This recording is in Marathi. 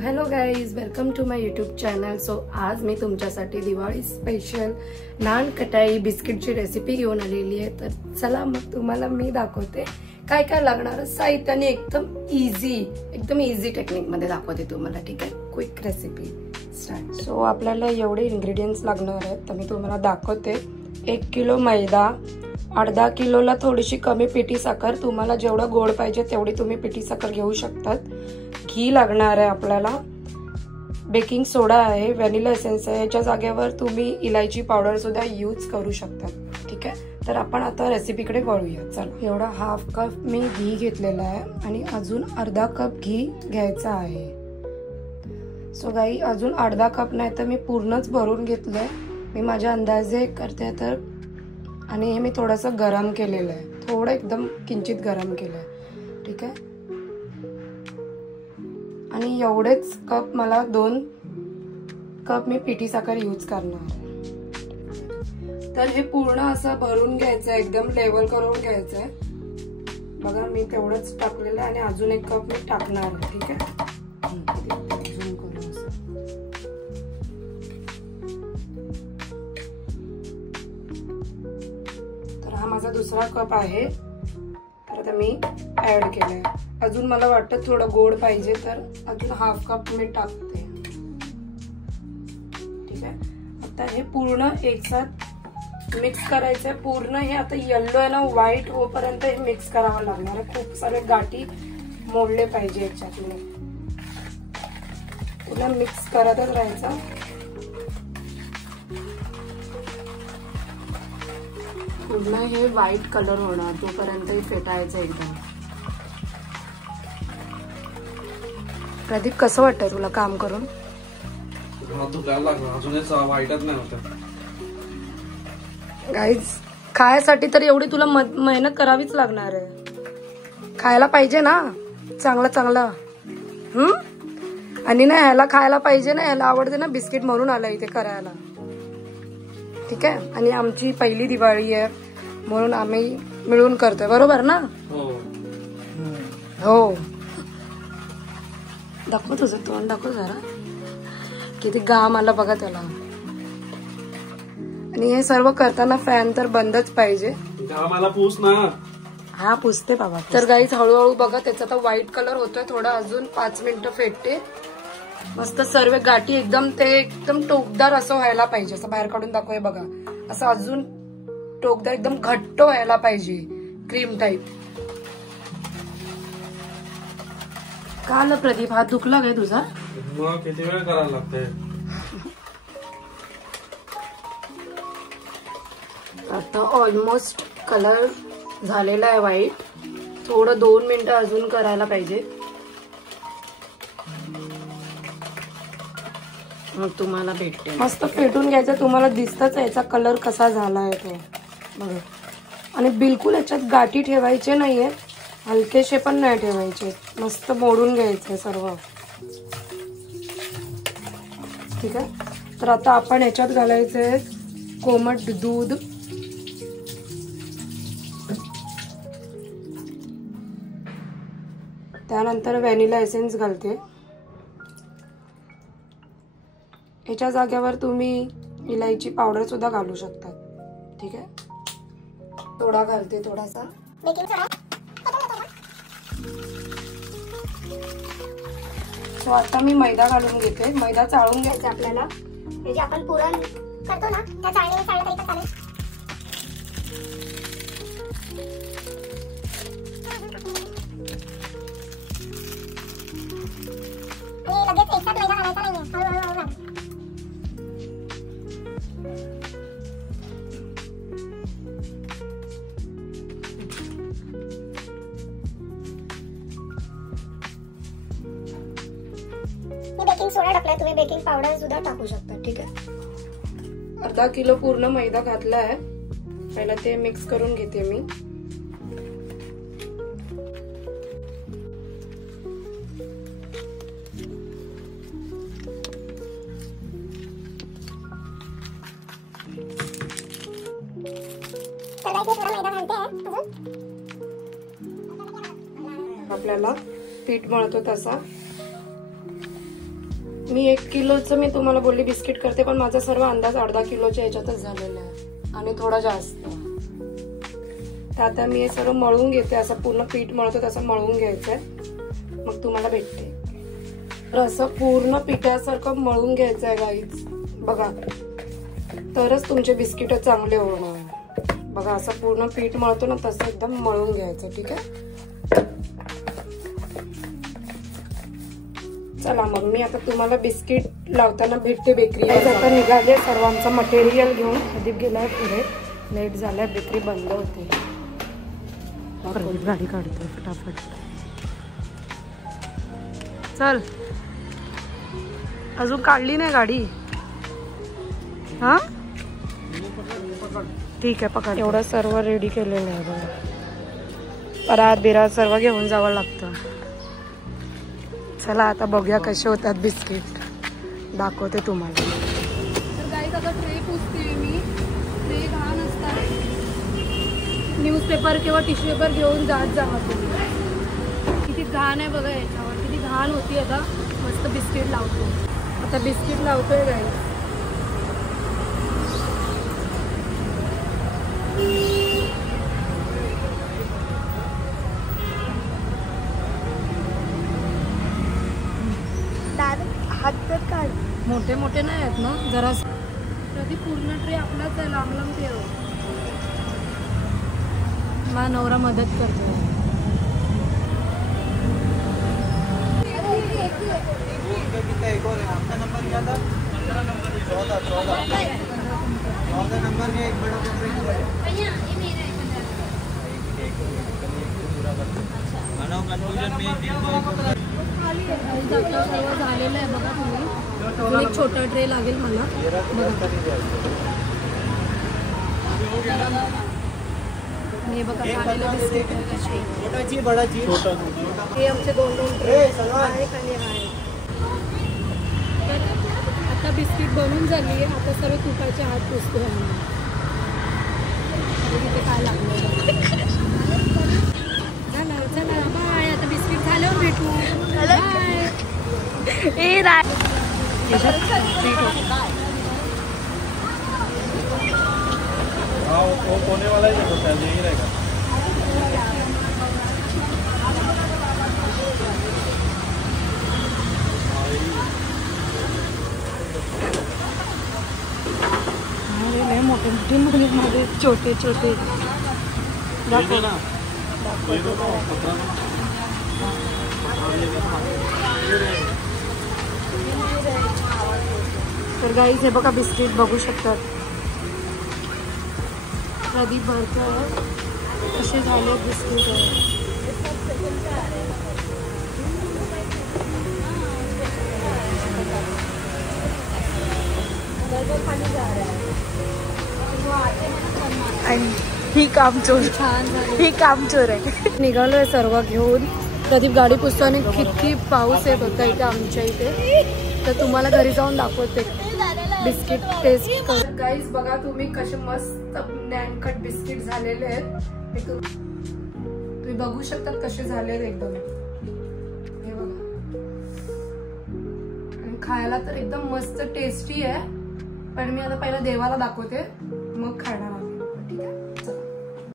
Hello guys, welcome to my YouTube channel. So आज मी तुमच्यासाठी दिवाळी स्पेशल नान कटाई बिस्किटची रेसिपी घेऊन आलेली आहे. तर चला मग तुम्हाला मी दाखवते काय काय लागणार साहित्य आणि एकदम इझी टेक्निक मध्ये दाखवते तुम्हाला. ठीक आहे, क्विक रेसिपी स्टार्ट. सो आपल्याला एवढे इंग्रेडियंट्स लागणार आहेत तर मी तुम्हाला दाखवते. 1 किलो मैदा, अर्धा किलोला थोडीशी कमी पिठी साखर, तुम्हाला जेवढं गोड पाहिजे तेवढी तुम्ही पिठी साखर घेऊ शकतात. घी लागणार आहे आपल्याला, बेकिंग सोडा आहे, व्हॅनिला एसेन्स आहे, याच्या जागेवर तुम्ही इलायची पावडर सुद्धा यूज करू शकतात. ठीक आहे, तर आपण आता रेसिपीकडे वळूया. चला, एवढा हाफ कप मी घी घेतलेला आहे आणि अजून अर्धा कप घी घ्यायचा आहे. सो गाई, अजून अर्धा कप नाही तर मी पूर्णच भरून घेतलंय. मी माझ्या अंदाजे करते तर, आणि हे मी थोडंसं गरम केलेलं आहे, थोडं एकदम किंचित गरम केलंय. ठीक आहे, आणि एवढेच कप मला 2 कप मी पिठी साखर यूज करणार. तर हे पूर्ण असं भरून घ्यायचं, एकदम लेवल करून घ्यायचंय. बघा, मी तेवढंच टाकलेलं आहे आणि अजून 1 कप मी टाकणार. ठीक आहे, झूम करून असं. तर हा माझा दुसरा कप आहे. तर आता मी ऍड केलंय. अजून मला वाटतं थोडं गोड पाहिजे तर अजून हाफ कप मी टाकते. ठीक आहे, आता हे पूर्ण एकसाथ मिक्स करायचंय. पूर्ण हे आता येल्लो आहे ना, व्हाईट होईपर्यंत हे मिक्स करावं लागणार आहे. खूप सारे गाठी मोडले पाहिजे याच्यातले, पूर्ण मिक्स करतच राहायचं. पूर्ण हे व्हाईट कलर होणार तोपर्यंत हे फेटायचं एकदम. प्रदीप, कसं वाटतं तुला काम करून? गाईज, खायसाठी तर एवढी तुला मेहनत करावीच लागणार आहे. खायला पाहिजे ना चांगलं चांगलं. आणि ना ह्याला खायला पाहिजे ना, ह्याला आवडते ना बिस्किट, म्हणून आला इथे करायला. ठीक आहे, आणि आमची पहिली दिवाळी आहे म्हणून आम्ही मिळून करतोय, बरोबर ना? हो. दाखव तुझं तोंड, दाखव जरा, किती घाम आला बघा त्याला. आणि हे सर्व करताना फॅन तर बंदच पाहिजे. घामाला पूस ना. हा, पुसते बाबा. तर गाईज, हळूहळू बघा त्याचा तर व्हाईट कलर होतोय. थोडा अजून 5 मिनिटं फेटते. मस्त सर्व गाठी एकदम टोकदार असं व्हायला पाहिजे. असं बाहेर काढून दाखव, बघा असं अजून टोकदार एकदम घट्ट व्हायला पाहिजे, क्रीम टाईप. का ना प्रदीप, हात दुखला काय तुझा? मग किती वेळ करायला लागतंय. आता ऑलमोस्ट कलर झालेला आहे व्हाईट. थोडं 2 मिनिटं अजून करायला पाहिजे. मग तुम्हाला भेटते. मस्त फेटून घ्यायचं. तुम्हाला दिसतच याचा कलर कसा झाला आहे तो बघा. आणि बिलकुल याच्यात गाठी ठेवायचे नाहीये, हलकेशे पण नाही ठेवायचे. मस्त मोडून घ्यायचे सर्व. ठीक आहे, तर आता आपण याच्यात घालायचंय कोमट दूध. त्यानंतर व्हॅनिला एसेन्स घालते. याच्या जागेवर तुम्ही इलायची पावडर सुद्धा घालू शकता. ठीक आहे, सोडा घालते, थोडासा बेकिंग सोडा. सो आता मी मैदा घालून घेते. मैदा चाळून घ्यायचा आपल्याला. म्हणजे आपण पुरण करतो ना, त्या चाळणीने चाळलं तरी चालेल. आणि लगेच एकसाथ मैदा घालायचा नाहीये, हळूहळू घाल. बेकिंग सोडा टाकलाय, तुम्ही बेकिंग पावडर सुद्धा टाकू शकता. ठीक आहे, अर्धा किलो पूर्ण मैदा घातला आहे. पहिला ते मिक्स करून घेते मी. आपल्याला पीठ मळतो तसा मी 1 किलोचं मी तुम्हाला बोलली बिस्किट करते, पण माझा सर्व अंदाज अर्धा किलोच्या याच्यातच झालेला आहे आणि थोडा जास्त. तर आता मी हे सर्व मळून घेते, असं पूर्ण पीठ मळतो तसं मळून घ्यायचंय, मग तुम्हाला भेटते. तर असं पूर्ण पिठासारखं मळून घ्यायचंय गाईज बघा, तरच तुमचे बिस्किट चांगले होणार. बघा असं पूर्ण पीठ मळतो ना तसं एकदम मळून घ्यायचं. ठीक आहे, चला मग मी आता तुम्हाला बिस्किट लावताना भेटते बेकरी. आता निघाले सर्वांचं मटेरियल घेऊन. प्रदीप गेलाय पुढे, लेट झालाय, बेकरी बंद होते. गाडी काढतो फटाफट. चल, अजून काढली नाही गाडी. हा ठीक आहे, पकड. एवढं सर्व रेडी केलेलं आहे बघा. परात बिरात सर्व घेऊन जावं लागतं. चला आता बघूया कसे होतात बिस्किट, दाखवते तुम्हाला. तर गाईज आता ट्रे पुसते मी. ट्रे घाण असतात, न्यूजपेपर किंवा टिश्यू पेपर घेऊन जात जावा तुम्ही. किती घाण आहे बघा याच्यावर, किती घाण होती. आता मस्त बिस्किट लावतो. आता बिस्किट लावतोय गाईज. हात तर काढ. मोठे मोठे नाही आहेत ना जरा. कधी पूर्ण ट्रे आपलाच आहे, लांब लांब ठेव. माझा नवरा मदत करतो. सर्व झालेलं आहे बघा तुम्ही. एक छोटा ट्रे लागेल मला. हे बघा झालेलं बिस्किट. हे आमचे 2-2 ट्रे आहेत आणि आहे. तर आता बिस्किट बनवून झाली आहे. आता सर्व तुपाचे हात पुसतोय आम्ही. तिथे काय लागलं. चला बाय. आता बिस्किट झाल्यावर भेटू. वो कोने वाला ही होता है, यही रहेगा. मोठे मोठे मुली मध्ये छोटे छोटे. तर गाईज हे बघा बिस्किट बघू शकतात. प्रदीप भरकर कसे झाले बिस्किट. ही कामचोर, ही कामचोर आहे. निघालोय सर्व घेऊन. प्रदीप गाडी पुसतो आणि किती पाऊस येत होता इथे आमच्या इथे. तर तुम्हाला घरी जाऊन दाखवते बिस्किट टेस्ट कर. गाईज बघा तुम्ही कसे मस्त नॅनकट बिस्किट झालेले आहेत. तुम्ही बघू शकतात कसे झालेले एकदम. हे बघा, आणि खायला तर एकदम मस्त टेस्टी आहे. पण मी आता पहिला देवाला दाखवते मग खाणार.